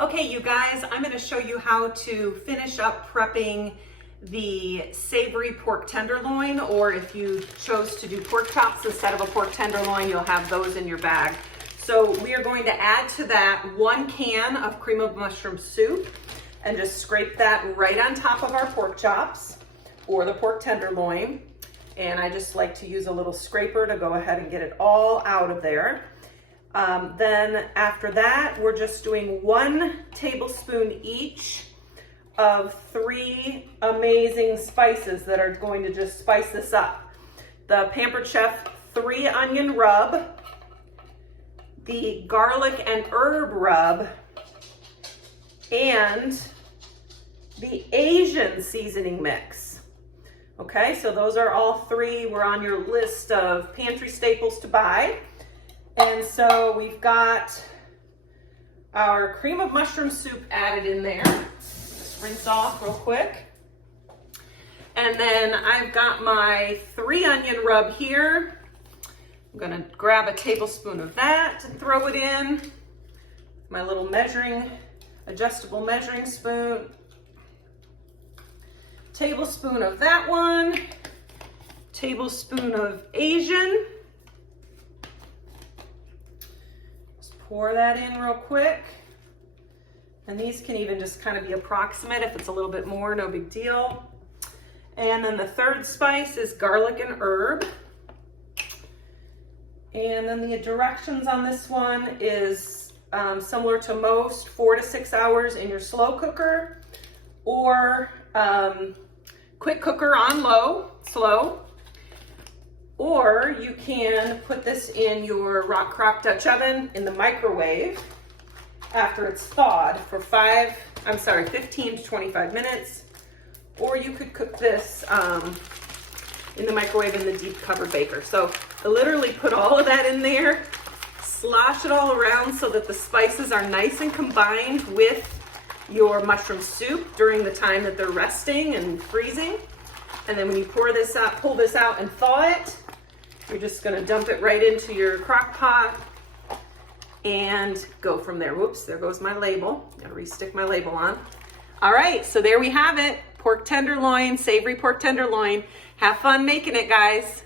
Okay, you guys, I'm going to show you how to finish up prepping the savory pork tenderloin, or if you chose to do pork chops instead of a pork tenderloin, you'll have those in your bag. So we are going to add to that 1 can of cream of mushroom soup and just scrape that right on top of our pork chops or the pork tenderloin. And I just like to use a little scraper to go ahead and get it all out of there. Then after that, we're just doing 1 tablespoon each of 3 amazing spices that are going to just spice this up. The Pampered Chef 3 onion rub, the garlic and herb rub, and the Asian seasoning mix. Okay, so those are all 3. We're on your list of pantry staples to buy. And so we've got our cream of mushroom soup added in there. Just rinse off real quick. And then I've got my 3 onion rub here. I'm gonna grab a tablespoon of that and throw it in. My little adjustable measuring spoon. Tablespoon of that one. Tablespoon of Asian. Pour that in real quick. And these can even just kind of be approximate. If it's a little bit more, no big deal. And then the 3rd spice is garlic and herb. And then the directions on this one is similar to most, 4 to 6 hours in your slow cooker, or quick cooker on slow. Or you can put this in your rock crock Dutch oven in the microwave after it's thawed for 15 to 25 minutes. Or you could cook this in the microwave in the deep covered baker. So I literally put all of that in there, slosh it all around so that the spices are nice and combined with your mushroom soup during the time that they're resting and freezing. And then when you pull this out and thaw it, you're just gonna dump it right into your crock pot and go from there. Whoops, there goes my label. Gotta re-stick my label on. All right, so there we have it. Pork tenderloin, savory pork tenderloin. Have fun making it, guys.